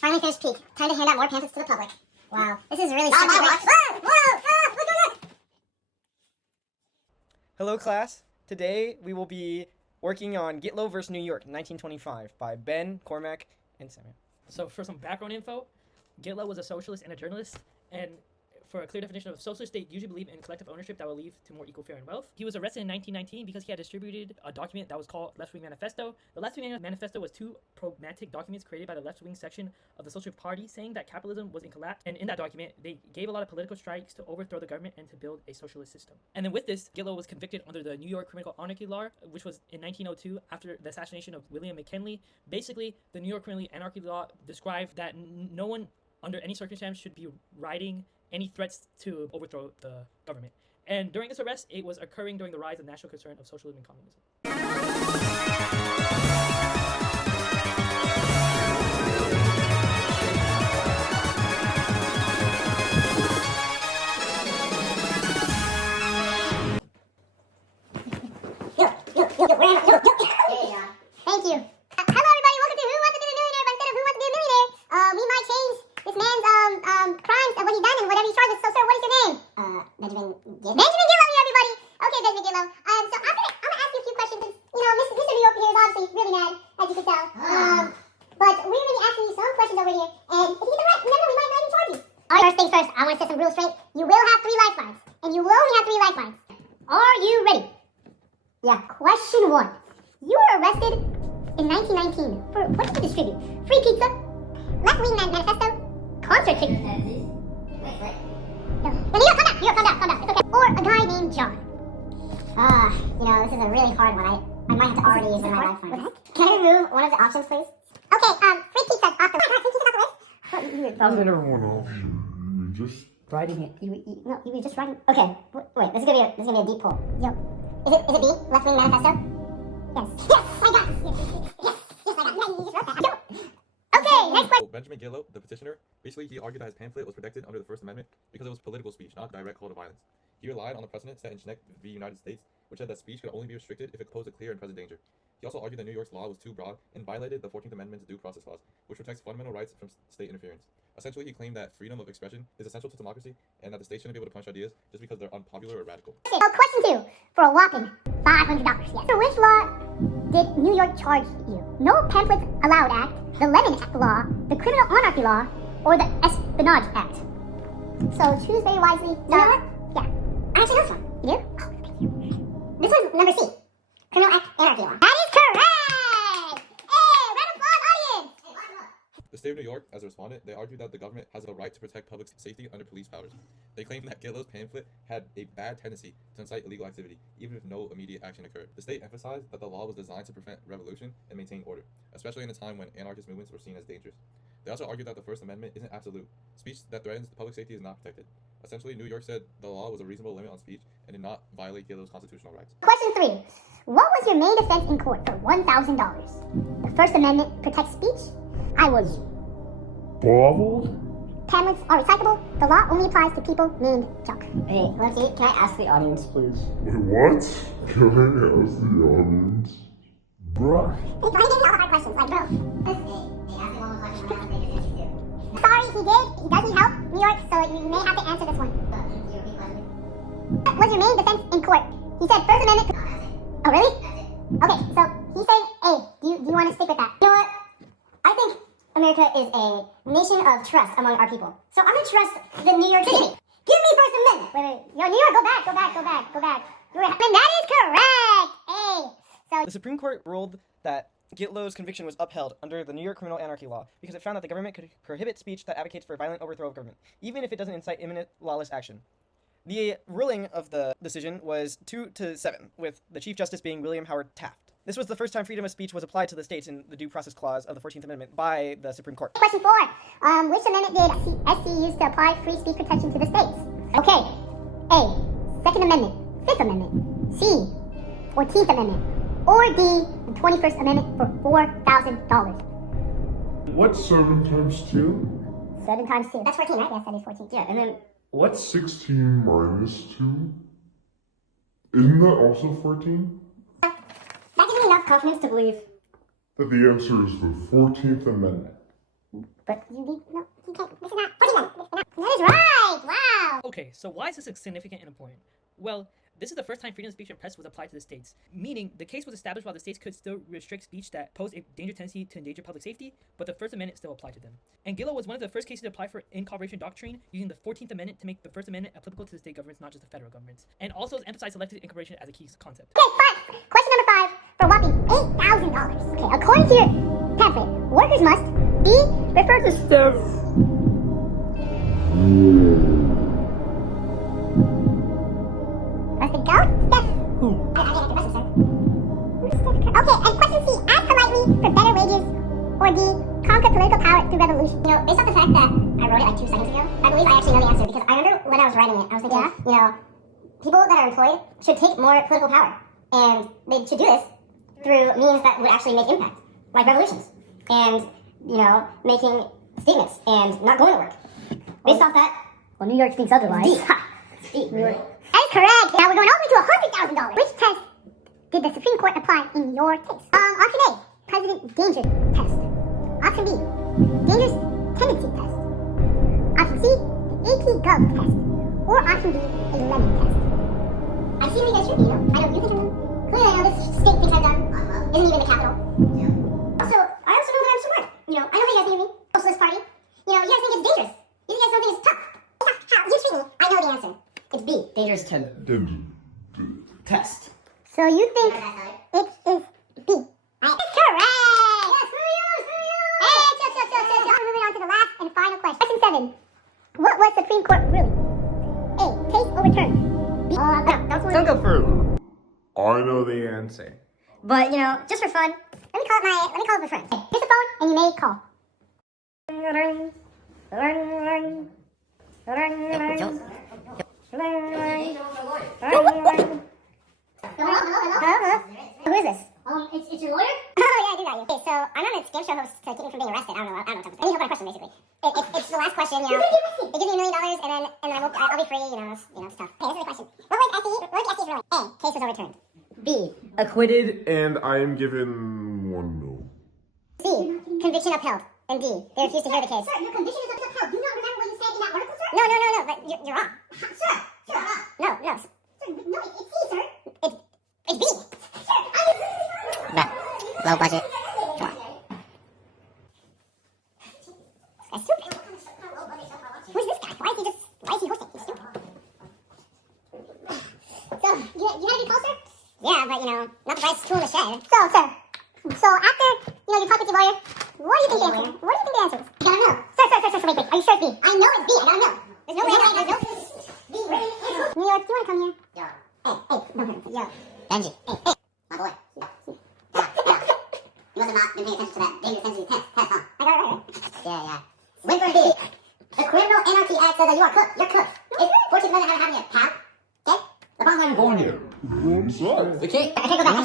Finally finished peak. Time to hand out more pamphlets to the public. Wow, this is really something great. Whoa! Hello class, today we will be working on Gitlow vs. New York, 1925 by Ben, Cormac, and Samyam. So for some background info, Gitlow was a socialist and a journalist, and for a clear definition of socialist state, usually believe in collective ownership that will lead to more equal, fair, and wealth. He was arrested in 1919 because he had distributed a document that was called Left-Wing Manifesto. The Left-Wing Manifesto was two pragmatic documents created by the left-wing section of the Socialist Party saying that capitalism was in collapse, and in that document, they gave a lot of political strikes to overthrow the government and to build a socialist system. And then with this, Gitlow was convicted under the New York Criminal Anarchy Law, which was in 1902 after the assassination of William McKinley. Basically, the New York Criminal Anarchy Law described that no one under any circumstance should be writing any threats to overthrow the government. And during this arrest, it was occurring during the rise of national concern of socialism and communism. Thank you. Hello everybody, welcome to Who Wants to Be a Millionaire, but instead of Who Wants to Be a Millionaire, we might change this man's crimes and what he's done and whatever he's charged with. So sir, what is your name? Benjamin Gitlow. Benjamin Gitlow here everybody. Okay, Benjamin Gitlow. So I'm gonna ask you a few questions. You know, Mr. New York here is obviously really mad, as you can tell. But we're gonna be asking you some questions over here, and if you get them right, remember we might not even charge you. Alright, first things first, I want to set some rules straight. You will have 3 lifelines, and you will only have 3 lifelines. Are you ready? Yeah, question 1. You were arrested in 1919 for what did you distribute? Free pizza, left-wing manifesto, concert tickets. Wait. No, New York, calm down. It's okay. Or a guy named John. You know, this is a really hard one. I might have to already use one of my lifelines. Can I remove one of the options, please? Okay, free pizza's off the list. Free pizza's off the list? Is that everyone option? You just Writing it. No, you were just writing. Okay, wait. This is gonna be a deep pull. Yo, is it B? Left-wing manifesto? Yes, I got it. Yes, I got it. Yeah, you just wrote that. Okay, next question. Benjamin Gitlow, the petitioner, basically he argued that his pamphlet was protected under the First Amendment because it was political speech, not direct call to violence. He relied on the precedent set in Skit v. United States, which said that speech could only be restricted if it posed a clear and present danger. He also argued that New York's law was too broad and violated the 14th Amendment's due process clause, which protects fundamental rights from state interference. Essentially, he claimed that freedom of expression is essential to democracy and that the state shouldn't be able to punish ideas just because they're unpopular or radical. So question 2, for a whopping $500, yes. For which law did New York charge you? No Pamphlets Allowed Act, the Lemon Act law, the Criminal Anarchy Law, or the Espionage Act. So choose very wisely. You know what? Yeah. I actually know this one. You do? Oh, thank you. This one's number C. Criminal Anarchy Law. That is correct! Hey, round of applause, audience! The state of New York, as a respondent, they argued that the government has a right to protect public safety under police powers. They claimed that Gitlow's pamphlet had a bad tendency to incite illegal activity, even if no immediate action occurred. The state emphasized that the law was designed to prevent revolution and maintain order, especially in a time when anarchist movements were seen as dangerous. They also argued that the First Amendment isn't absolute. Speech that threatens public safety is not protected. Essentially, New York said the law was a reasonable limit on speech and did not violate Gitlow's constitutional rights. Question 3. What was your main defense in court for $1,000? The First Amendment protects speech. I was bobbled? Pamphlets are recyclable. The law only applies to people named Chuck. Hey, Lexi, can I ask the audience, please? Wait, what? Can I ask the audience? Bruh. Hey, why are you getting all the hard questions? Like, bro. Sorry, he did. He does need help, New York, so you may have to answer this one. What was your main defense in court? He said First Amendment. Oh, really? Okay, so he's saying A. Do you want to stick with that? You know what? I think America is a nation of trust among our people. So I'm going to trust the New York City. Give me First Amendment. Wait. Yo, New York, go back. And that is correct. A. So The Supreme Court ruled that Gitlow's conviction was upheld under the New York Criminal Anarchy Law because it found that the government could prohibit speech that advocates for a violent overthrow of government, even if it doesn't incite imminent lawless action. The ruling of the decision was 2-7, with the Chief Justice being William Howard Taft. This was the first time freedom of speech was applied to the states in the Due Process Clause of the 14th Amendment by the Supreme Court. Question 4. Which amendment did SC use to apply free speech protection to the states? Okay. A. Second Amendment, Fifth Amendment, C. 14th Amendment, or D. The 21st Amendment for $4,000. What's 7 times 2? 7 times 2. That's 14, right? Yes, that is 14. Yeah, and then What's 16 minus 2? Isn't that also 14? That gives me enough confidence to believe That the answer is the 14th Amendment. But no, you can't. This is not. 49. That is right. Wow. Okay, so why is this significant and important? Well, this is the first time freedom of speech and press was applied to the states, meaning the case was established while the states could still restrict speech that posed a dangerous tendency to endanger public safety, but the First Amendment still applied to them. And Gitlow was one of the first cases to apply for incorporation doctrine, using the 14th Amendment to make the First Amendment applicable to the state governments, not just the federal governments, and also emphasized selective incorporation as a key concept. Okay, fine. Question number 5 for a whopping $8,000. Okay, according to your pamphlet, workers must be referred to Steph. That's the goat? Steph. I didn't have to question, sir. Okay, and question C, ask politely for better wages, or D, conquer political power through revolution. You know, based on the fact that I wrote it like 2 seconds ago, I believe I actually know the answer, because I remember when I was writing it, I was thinking, you know, people that are employed should take more political power, and they should do this through means that would actually make impact, like revolutions, and, you know, making statements, and not going to work. Based off that, Well, New York thinks otherwise. D. That is correct. Now we're going all the way to $100,000. Which test did the Supreme Court apply in your case? Option A, President Danger Test. Option B, Dangerous Tendency Test. Option C, the AP Gov Test. Or option D, a Lemon Test. I see what you guys should be, you know. I know you think I'm done. Clearly I know this state thinks I'm done. Isn't even the capital. Also, I also know that I'm smart. You know, I know how you guys think of me. Socialist Party. You know, you guys think it's dangerous. You guys don't think it's tough. How you treat me, I know the answer. It's B. Dangerous test. So you think it is B? Right. It's correct! Yes, screw you! Hey, chill. Now moving on to the last and final question. Question 7. What was Supreme Court ruling? A, case overturned. B, Don't go further. I know the answer. But, you know, just for fun, let me call up a friend. Hey, here's the phone, and you may call. Hello? Who is this? It's your lawyer? Oh, yeah, I do got you. Okay, so I'm not a scam show host to keep me from being arrested. I don't know what I'm talking about. I need help on a question, basically. It's the last question, you know. It gives me $1 million, and then I'll be free, you know, it's tough. Okay, this is the question. What was the SE ruling? A, case was overturned. B, Acquitted. And I am given 1 mil. C, conviction upheld. And D, they refused to hear the case. Sir, your conviction is upheld. Do you not remember what you said in that article, sir? No, but you're wrong. Sir. No. Sir, no, it's C, sir. It's B. Sir, Low budget. That's stupid. Who's this guy? Why is he hosting? He's stupid. So, you had a good call, sir? Yeah, but, you know, not the brightest tool in the shed. So, sir, after, you know, you talk with your lawyer, what do you think the answer is? What do you think the answer is? I don't know. Sir, wait. Are you sure it's B? I know it's B. I don't know. There's no way I know. B. New York, do you want to come here? Yo. Hey, yo. Benji. Hey. My boy. You must have not been paying attention to that dangerous tendency test, huh? I got it right. Yeah. Winford B. The Criminal Anarchy Act says that you are cooked. You're cooked. It's 14th Amendment having you, pal. Okay? The bottom line. I'm here. I'm sorry. We can't. I can't go back.